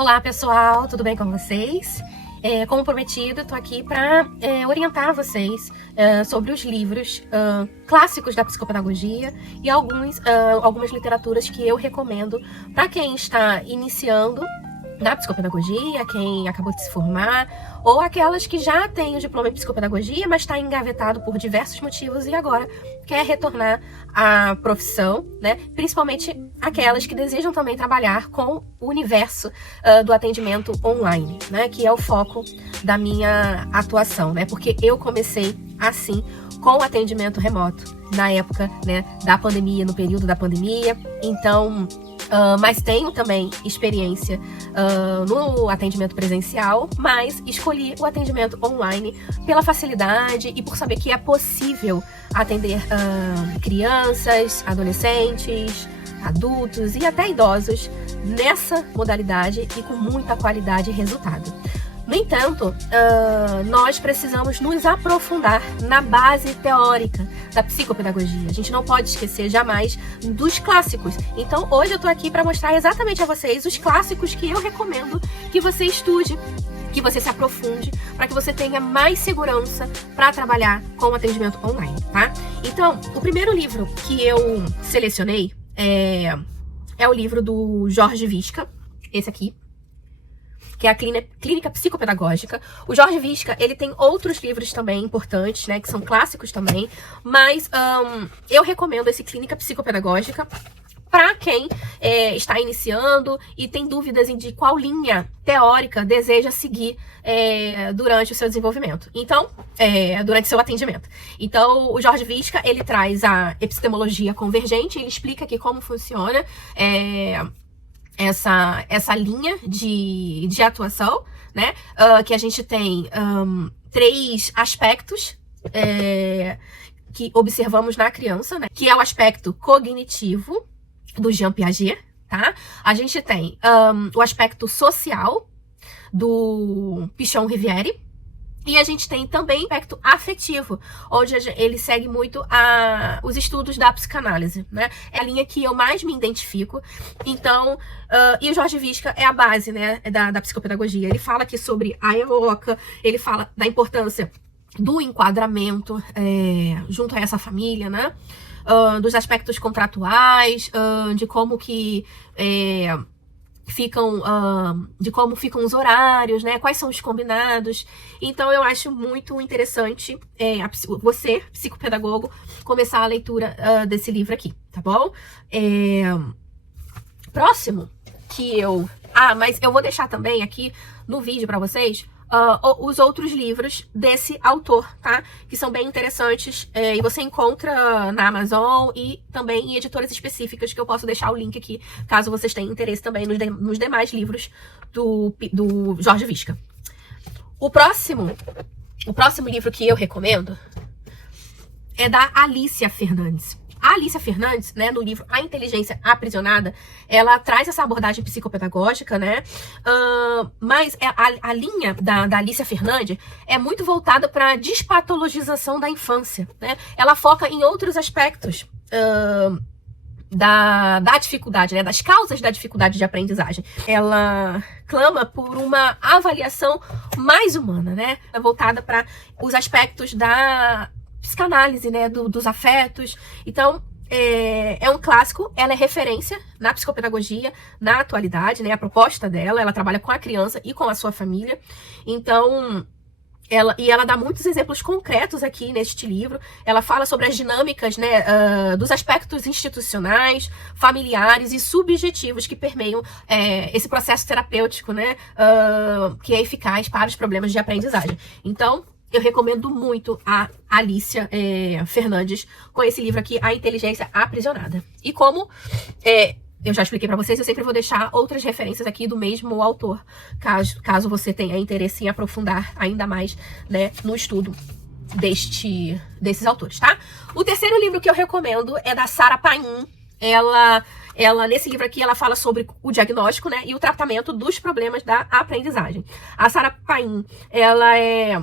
Olá pessoal, tudo bem com vocês? Como prometido, estou aqui para orientar vocês sobre os livros clássicos da psicopedagogia e algumas literaturas que eu recomendo para quem está iniciando na psicopedagogia, quem acabou de se formar, ou aquelas que já têm o diploma em psicopedagogia, mas está engavetado por diversos motivos e agora quer retornar à profissão, né? Principalmente aquelas que desejam também trabalhar com o universo do atendimento online, né? Que é o foco da minha atuação, né? Porque eu comecei assim com o atendimento remoto na época, né, da pandemia, no período da pandemia. Então, mas tenho também experiência no atendimento presencial, mas escolhi o atendimento online pela facilidade e por saber que é possível atender crianças, adolescentes, adultos e até idosos nessa modalidade e com muita qualidade e resultado. No entanto, nós precisamos nos aprofundar na base teórica da psicopedagogia. A gente não pode esquecer jamais dos clássicos. Então, hoje eu tô aqui para mostrar exatamente a vocês os clássicos que eu recomendo que você estude, que você se aprofunde, para que você tenha mais segurança para trabalhar com o atendimento online, tá? Então, o primeiro livro que eu selecionei é o livro do Jorge Visca, esse aqui, que é a Clínica Psicopedagógica. O Jorge Visca, ele tem outros livros também importantes, né, que são clássicos também, mas eu recomendo esse Clínica Psicopedagógica para quem está iniciando e tem dúvidas de qual linha teórica deseja seguir durante o seu desenvolvimento. Então, durante o seu atendimento. Então, o Jorge Visca, ele traz a epistemologia convergente, ele explica aqui como funciona essa linha de atuação, né? Que a gente tem 3 aspectos que observamos na criança, né? Que é o aspecto cognitivo do Jean Piaget, tá? A gente tem o aspecto social do Pichon-Rivière. E a gente tem também o aspecto afetivo, onde ele segue muito os estudos da psicanálise, né? É a linha que eu mais me identifico. Então, e o Jorge Visca é a base, né, da psicopedagogia. Ele fala aqui sobre a EOCA, ele fala da importância do enquadramento junto a essa família, né? Dos aspectos contratuais, de como que de como ficam os horários, né? Quais são os combinados. Então, eu acho muito interessante você, psicopedagogo, começar a leitura desse livro aqui, tá bom? Próximo que mas eu vou deixar também aqui no vídeo para vocês os outros livros desse autor, tá? Que são bem interessantes e você encontra na Amazon e também em editoras específicas, que eu posso deixar o link aqui, caso vocês tenham interesse também nos demais livros do Jorge Visca. O próximo livro que eu recomendo é da Alicia Fernandes. A Alicia Fernandes, né, no livro A Inteligência Aprisionada, ela traz essa abordagem psicopedagógica, né? Mas a linha da Alicia Fernandes é muito voltada para a despatologização da infância, né? Ela foca em outros aspectos da dificuldade, né? Das causas da dificuldade de aprendizagem. Ela clama por uma avaliação mais humana, né? Voltada para os aspectos da psicanálise, né, dos afetos. Então, é um clássico, ela é referência na psicopedagogia, na atualidade, né, a proposta dela, ela trabalha com a criança e com a sua família. Então, ela dá muitos exemplos concretos aqui neste livro. Ela fala sobre as dinâmicas, né, dos aspectos institucionais, familiares e subjetivos que permeiam esse processo terapêutico, né, que é eficaz para os problemas de aprendizagem. Então, eu recomendo muito a Alicia Fernandes com esse livro aqui, A Inteligência Aprisionada. E como eu já expliquei para vocês, eu sempre vou deixar outras referências aqui do mesmo autor, caso você tenha interesse em aprofundar ainda mais, né, no estudo desses autores, tá? O terceiro livro que eu recomendo é da Sarah Pain. Ela, nesse livro aqui, ela fala sobre o diagnóstico, né, e o tratamento dos problemas da aprendizagem. A Sarah Pain, ela é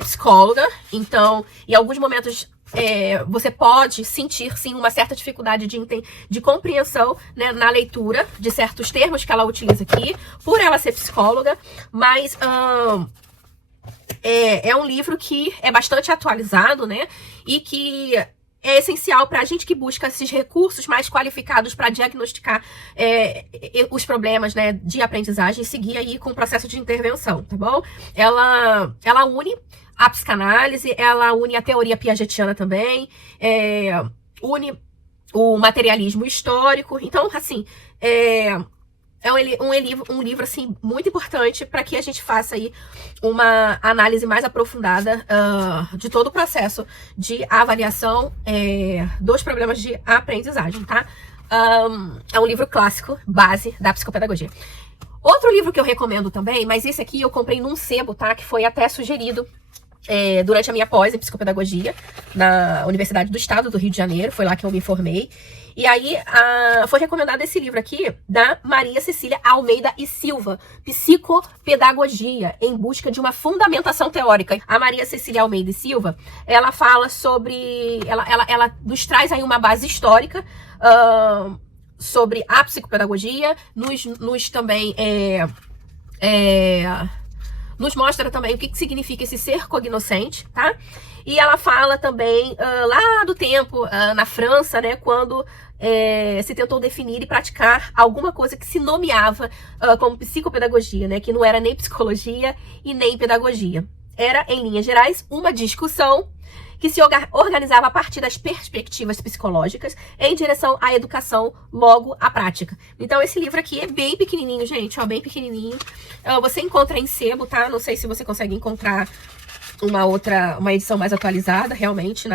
psicóloga, então, em alguns momentos você pode sentir, sim, uma certa dificuldade de compreensão, né, na leitura de certos termos que ela utiliza aqui, por ela ser psicóloga, mas é um livro que é bastante atualizado, né, e que é essencial para a gente que busca esses recursos mais qualificados para diagnosticar os problemas, né, de aprendizagem e seguir aí com o processo de intervenção, tá bom? Ela une a psicanálise, ela une a teoria piagetiana também, une o materialismo histórico. Então, assim, é um livro assim, muito importante para que a gente faça aí uma análise mais aprofundada de todo o processo de avaliação dos problemas de aprendizagem, tá? É um livro clássico, base da psicopedagogia. Outro livro que eu recomendo também, mas esse aqui eu comprei num sebo, tá? Que foi até sugerido durante a minha pós em psicopedagogia na Universidade do Estado do Rio de Janeiro, foi lá que eu me formei. E aí foi recomendado esse livro aqui da Maria Cecília Almeida e Silva, Psicopedagogia em busca de uma fundamentação teórica. A Maria Cecília Almeida e Silva, ela fala sobre, ela nos traz aí uma base histórica sobre a psicopedagogia, nos também nos mostra também o que significa esse ser cognoscente, tá? E ela fala também lá do tempo, na França, né, quando se tentou definir e praticar alguma coisa que se nomeava como psicopedagogia, né, que não era nem psicologia e nem pedagogia. Era, em linhas gerais, uma discussão que se organizava a partir das perspectivas psicológicas em direção à educação, logo à prática. Então, esse livro aqui é bem pequenininho, gente, ó, bem pequenininho. Você encontra em sebo, tá? Não sei se você consegue encontrar uma edição mais atualizada, realmente,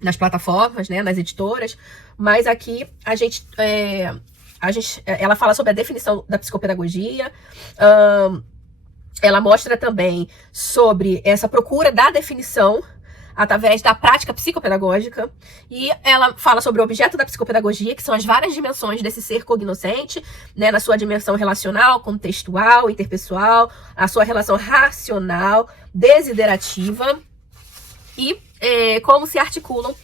nas plataformas, né, nas editoras. Mas aqui, ela fala sobre a definição da psicopedagogia, ela mostra também sobre essa procura da definição através da prática psicopedagógica, e ela fala sobre o objeto da psicopedagogia, que são as várias dimensões desse ser cognoscente, né, na sua dimensão relacional, contextual, interpessoal, a sua relação racional, desiderativa, e como se articulam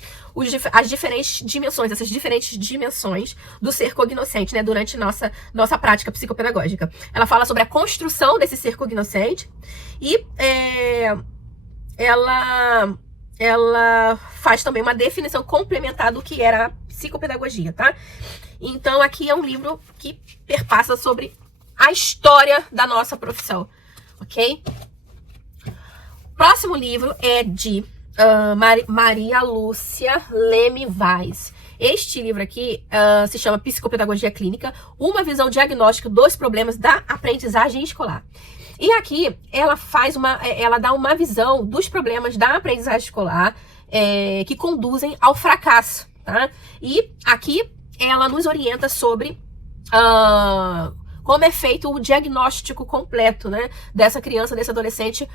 as diferentes dimensões, essas diferentes dimensões do ser cognoscente, né, durante nossa prática psicopedagógica. Ela fala sobre a construção desse ser cognoscente e ela faz também uma definição complementar do que era a psicopedagogia, tá? Então, aqui é um livro que perpassa sobre a história da nossa profissão, ok? Próximo livro é de Maria Lúcia Leme Vaz. Este livro aqui se chama Psicopedagogia Clínica, uma visão diagnóstica dos problemas da aprendizagem escolar. E aqui ela dá uma visão dos problemas da aprendizagem escolar que conduzem ao fracasso, tá? E aqui ela nos orienta sobre como é feito o diagnóstico completo, né, dessa criança, desse adolescente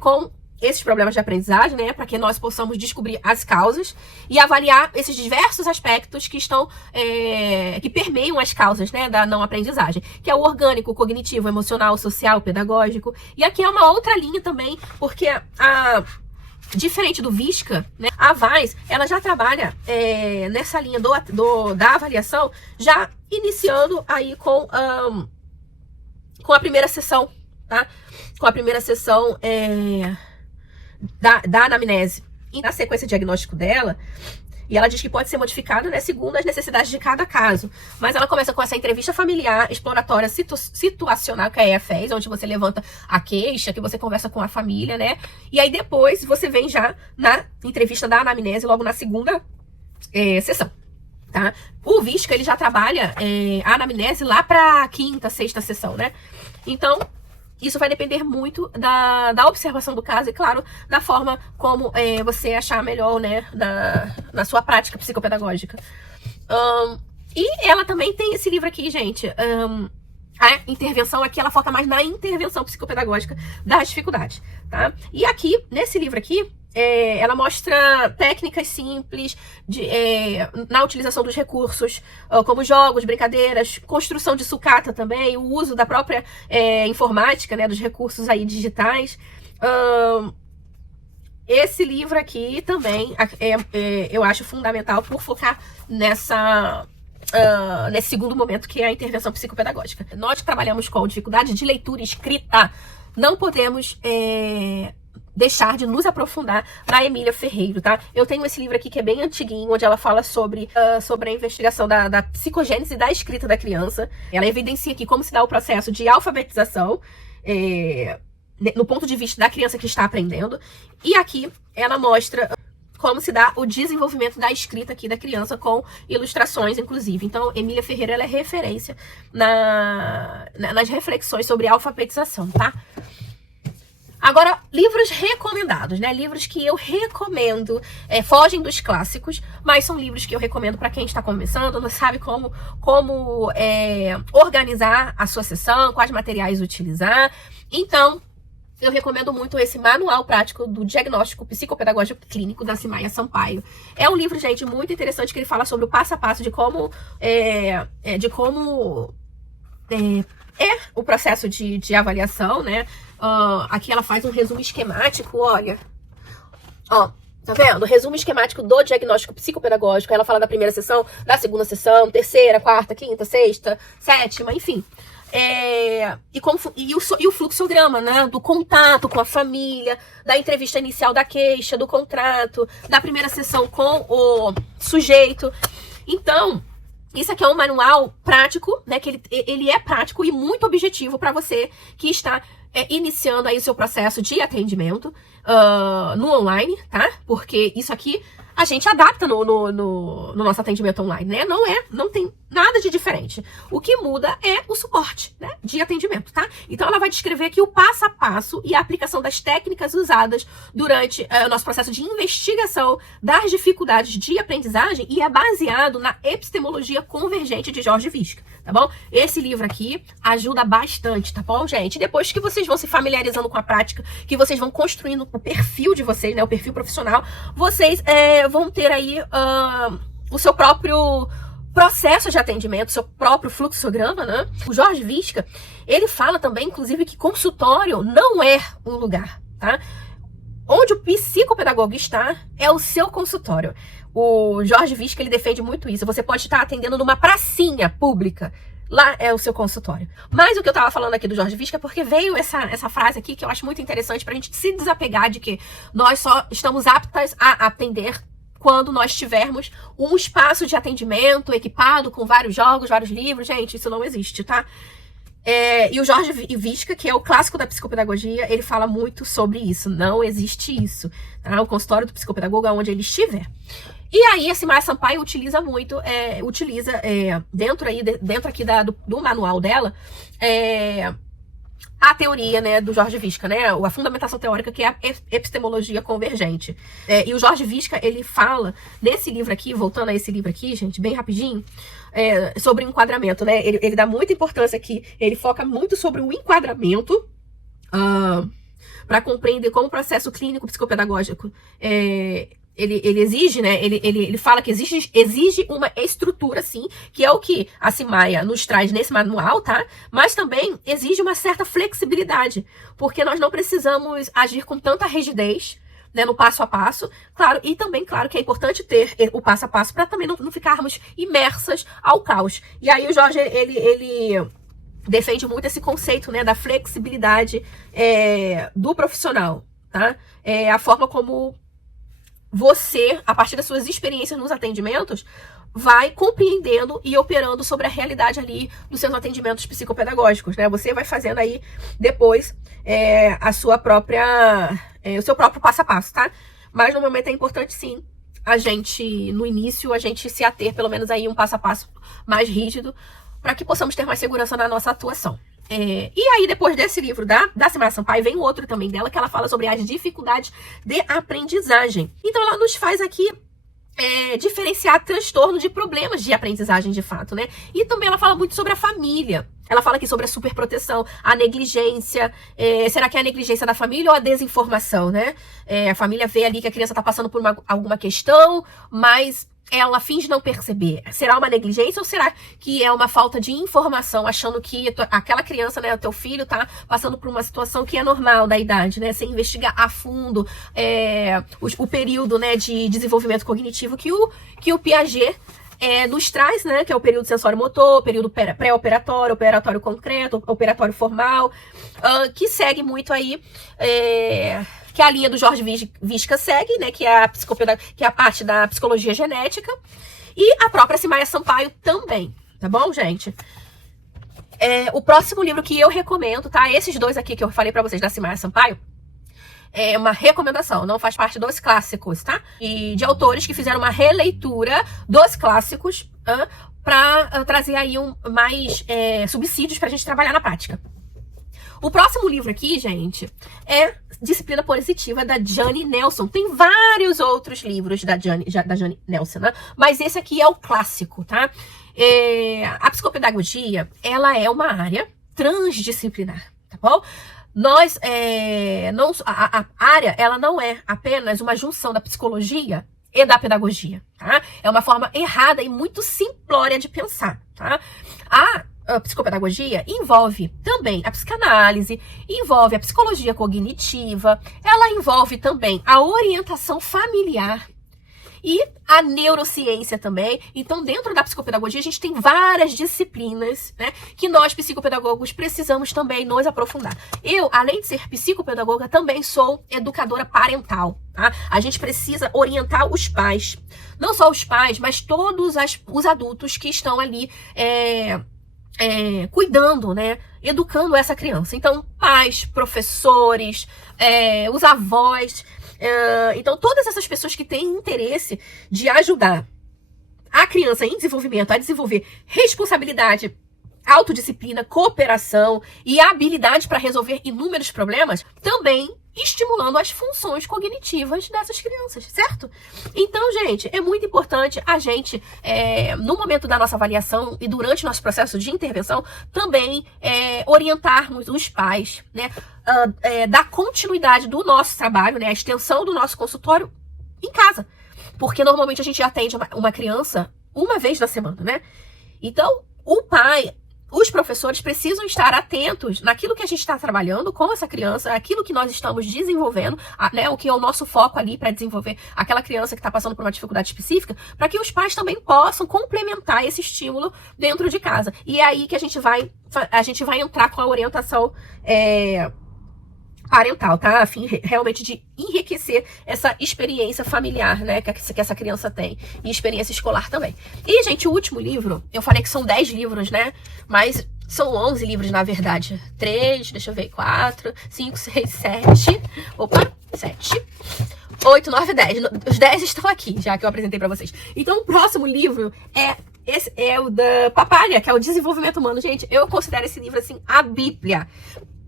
com esses problemas de aprendizagem, né, para que nós possamos descobrir as causas e avaliar esses diversos aspectos que permeiam as causas, né, da não aprendizagem, que é o orgânico, o cognitivo, o emocional, o social, o pedagógico. E aqui é uma outra linha também, porque diferente do VISCA, né, a Vaz, ela já trabalha nessa linha da avaliação, já iniciando aí com a primeira sessão, tá? Com a primeira sessão da anamnese. E na sequência diagnóstico dela, e ela diz que pode ser modificado, né, segundo as necessidades de cada caso. Mas ela começa com essa entrevista familiar, exploratória situacional, que é a EFES, onde você levanta a queixa, que você conversa com a família, né? E aí depois você vem já na entrevista da anamnese, logo na segunda sessão, tá? O VISCA, ele já trabalha a anamnese lá pra quinta, sexta sessão, né? Então, isso vai depender muito da observação do caso e, claro, da forma como você achar melhor, né, na sua prática psicopedagógica. E ela também tem esse livro aqui, gente. A intervenção aqui, ela foca mais na intervenção psicopedagógica das dificuldades, tá? E aqui, nesse livro aqui, ela mostra técnicas simples na utilização dos recursos, como jogos, brincadeiras, construção de sucata também, o uso da própria informática, né, dos recursos aí digitais. esse livro aqui também eu acho fundamental por focar nesse segundo momento, que é a intervenção psicopedagógica. Nós que trabalhamos com dificuldade de leitura e escrita, não podemos deixar de nos aprofundar na Emília Ferreiro, tá? Eu tenho esse livro aqui que é bem antiguinho, onde ela fala sobre a investigação da psicogênese da escrita da criança. Ela evidencia aqui como se dá o processo de alfabetização no ponto de vista da criança que está aprendendo. E aqui ela mostra como se dá o desenvolvimento da escrita aqui da criança, com ilustrações, inclusive. Então, Emília Ferreira, ela é referência nas reflexões sobre alfabetização, tá? Agora, livros recomendados, né? Livros que eu recomendo, fogem dos clássicos, mas são livros que eu recomendo para quem está começando, não sabe como organizar a sua sessão, quais materiais utilizar. Então, eu recomendo muito esse Manual Prático do Diagnóstico Psicopedagógico Clínico, da Simaia Sampaio. É um livro, gente, muito interessante, que ele fala sobre o passo a passo de como o processo de avaliação, né? Aqui ela faz um resumo esquemático, olha. Ó, tá vendo? Resumo esquemático do diagnóstico psicopedagógico. Ela fala da primeira sessão, da segunda sessão, terceira, quarta, quinta, sexta, sétima, enfim. E o fluxograma, né? Do contato com a família, da entrevista inicial da queixa, do contrato, da primeira sessão com o sujeito. Então, isso aqui é um manual prático, né? Que ele é prático e muito objetivo para você que está iniciando aí o seu processo de atendimento no online, tá? Porque isso aqui a gente adapta no nosso atendimento online, né? Não tem nada de diferente. O que muda é o suporte, né, de atendimento, tá? Então ela vai descrever aqui o passo a passo e a aplicação das técnicas usadas durante o nosso processo de investigação das dificuldades de aprendizagem, e é baseado na epistemologia convergente de Jorge Visca, tá bom? Esse livro aqui ajuda bastante, tá bom, gente? Depois que vocês vão se familiarizando com a prática, que vocês vão construindo o perfil de vocês, né, o perfil profissional, vocês vão ter aí o seu próprio processo de atendimento, seu próprio fluxograma, né? O Jorge Visca, ele fala também, inclusive, que consultório não é um lugar, tá? Onde o psicopedagogo está é o seu consultório. O Jorge Visca, ele defende muito isso. Você pode estar atendendo numa pracinha pública. Lá é o seu consultório. Mas o que eu tava falando aqui do Jorge Visca é porque veio essa frase aqui que eu acho muito interessante pra gente se desapegar de que nós só estamos aptas a atender quando nós tivermos um espaço de atendimento equipado com vários jogos, vários livros. Gente, isso não existe, tá? E o Jorge Visca, que é o clássico da psicopedagogia, ele fala muito sobre isso. Não existe isso, tá? O consultório do psicopedagogo é onde ele estiver. E aí a Simaia Sampaio utiliza muito, dentro aqui do manual dela, a teoria, né, do Jorge Visca, né, a fundamentação teórica, que é a epistemologia convergente. E o Jorge Visca, ele fala nesse livro aqui, voltando a esse livro aqui, gente, bem rapidinho, sobre o enquadramento, né, ele dá muita importância aqui, ele foca muito sobre o enquadramento, para compreender como o processo clínico psicopedagógico ele exige, né? Ele fala que exige uma estrutura, sim, que é o que a Simaia nos traz nesse manual, tá? Mas também exige uma certa flexibilidade, porque nós não precisamos agir com tanta rigidez, né, no passo a passo, claro, e também, claro, que é importante ter o passo a passo para também não ficarmos imersas ao caos. E aí o Jorge, ele defende muito esse conceito, né, da flexibilidade do profissional, tá? A forma como você, a partir das suas experiências nos atendimentos, vai compreendendo e operando sobre a realidade ali dos seus atendimentos psicopedagógicos, né? Você vai fazendo aí depois o seu próprio passo a passo, tá? Mas no momento é importante, sim, no início, a gente se ater pelo menos aí um passo a passo mais rígido, para que possamos ter mais segurança na nossa atuação. E aí, depois desse livro da Simaia Sampaio, vem outro também dela, que ela fala sobre as dificuldades de aprendizagem. Então, ela nos faz aqui diferenciar transtorno de problemas de aprendizagem, de fato, né? E também ela fala muito sobre a família. Ela fala aqui sobre a superproteção, a negligência. Será que é a negligência da família ou a desinformação, né? A família vê ali que a criança está passando por alguma questão, mas ela finge não perceber? Será uma negligência ou será que é uma falta de informação, achando que aquela criança, né, o teu filho tá passando por uma situação que é normal da idade, né? Sem investigar a fundo o período, né, de desenvolvimento cognitivo que o Piaget nos traz, né, que é o período sensório-motor, período pré-operatório, operatório concreto, operatório formal, que segue muito aí, que a linha do Jorge Visca segue, né, que é a parte da psicologia genética, e a própria Simaya Sampaio também, tá bom, gente? O próximo livro que eu recomendo, tá? Esses dois aqui que eu falei pra vocês da Simaya Sampaio, é uma recomendação, não faz parte dos clássicos, tá? E de autores que fizeram uma releitura dos clássicos para trazer aí mais subsídios pra gente trabalhar na prática. O próximo livro aqui, gente, é Disciplina Positiva, da Jane Nelson. Tem vários outros livros da Jane Nelson, né? Mas esse aqui é o clássico, tá? A psicopedagogia, ela é uma área transdisciplinar, tá bom? A área, ela não é apenas uma junção da psicologia e da pedagogia, tá? É uma forma errada e muito simplória de pensar, tá? A psicopedagogia envolve também a psicanálise, envolve a psicologia cognitiva, ela envolve também a orientação familiar e a neurociência também. Então, dentro da psicopedagogia, a gente tem várias disciplinas, né, que nós, psicopedagogos, precisamos também nos aprofundar. Eu, além de ser psicopedagoga, também sou educadora parental, tá? A gente precisa orientar os pais. Não só os pais, mas todos os adultos que estão ali cuidando, né, educando essa criança. Então, pais, professores, os avós, então todas essas pessoas que têm interesse de ajudar a criança em desenvolvimento a desenvolver responsabilidade, autodisciplina, cooperação e habilidade para resolver inúmeros problemas, também estimulando as funções cognitivas dessas crianças, certo? Então, gente, é muito importante a gente, no momento da nossa avaliação e durante o nosso processo de intervenção, também orientarmos os pais, né, dar continuidade do nosso trabalho, né, a extensão do nosso consultório em casa. Porque normalmente a gente atende uma criança uma vez na semana, né? Então, o pai, os professores precisam estar atentos naquilo que a gente está trabalhando com essa criança, aquilo que nós estamos desenvolvendo, né, o que é o nosso foco ali para desenvolver aquela criança que está passando por uma dificuldade específica, para que os pais também possam complementar esse estímulo dentro de casa. E é aí que a gente vai entrar com a orientação parental, tá? A fim realmente de enriquecer essa experiência familiar, né, que essa criança tem, e experiência escolar também. E, gente, o último livro, eu falei que são 10 livros, né, mas são 11 livros, na verdade. 3, deixa eu ver, 4, 5, 6, 7, 7, 8, 9, 10. Os 10 estão aqui, já que eu apresentei pra vocês. Então, o próximo livro esse é o da Papalha, que é o Desenvolvimento Humano. Gente, eu considero esse livro, assim, a Bíblia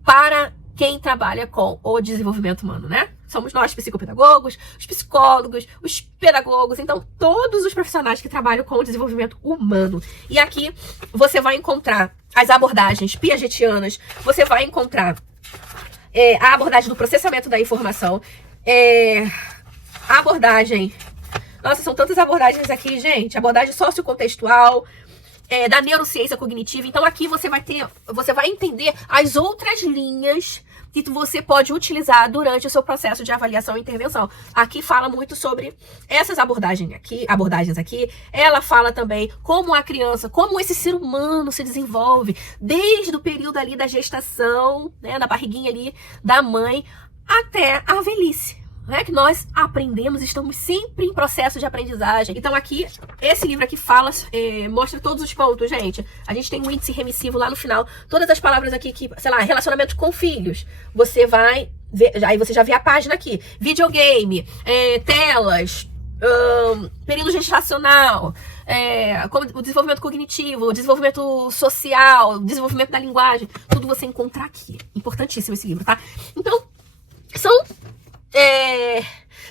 para quem trabalha com o desenvolvimento humano, né? Somos nós, psicopedagogos, os psicólogos, os pedagogos, então todos os profissionais que trabalham com o desenvolvimento humano. E aqui você vai encontrar as abordagens piagetianas, você vai encontrar a abordagem do processamento da informação, a abordagem... Nossa, são tantas abordagens aqui, gente. Abordagem sociocontextual, da neurociência cognitiva. Então aqui você vai entender as outras linhas que você pode utilizar durante o seu processo de avaliação e intervenção. Aqui fala muito sobre essas abordagens aqui. Ela fala também como a criança, como esse ser humano se desenvolve desde o período ali da gestação, né, da barriguinha ali da mãe, até a velhice, né, que nós aprendemos, estamos sempre em processo de aprendizagem. Então aqui, esse livro aqui fala, mostra todos os pontos, gente. A gente tem um índice remissivo lá no final, todas as palavras aqui que, sei lá, relacionamento com filhos, você vai ver, aí você já vê a página aqui, videogame, telas, período gestacional, como o desenvolvimento cognitivo, o desenvolvimento social, o desenvolvimento da linguagem, tudo você encontra aqui. Importantíssimo esse livro, tá? Então,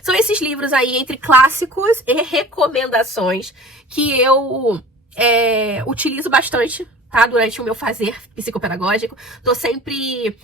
são esses livros aí, entre clássicos e recomendações, que eu utilizo bastante, tá? Durante o meu fazer psicopedagógico. Tô sempre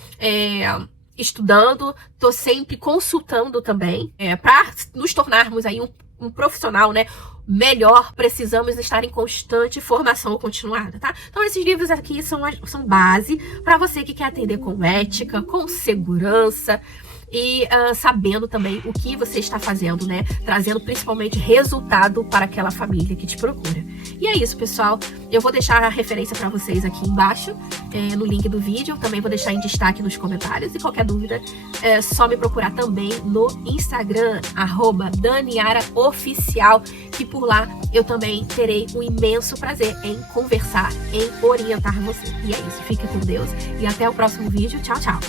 estudando, tô sempre consultando também, para nos tornarmos aí um profissional, né, melhor, precisamos estar em constante formação continuada, tá? Então esses livros aqui são base para você que quer atender com ética, com segurança, e sabendo também o que você está fazendo, né? Trazendo principalmente resultado para aquela família que te procura. E é isso, pessoal. Eu vou deixar a referência para vocês aqui embaixo, no link do vídeo. Eu também vou deixar em destaque nos comentários. E qualquer dúvida, é só me procurar também no Instagram, @daniaraoficial, que por lá eu também terei um imenso prazer em conversar, em orientar você. E é isso. Fique com Deus e até o próximo vídeo. Tchau, tchau!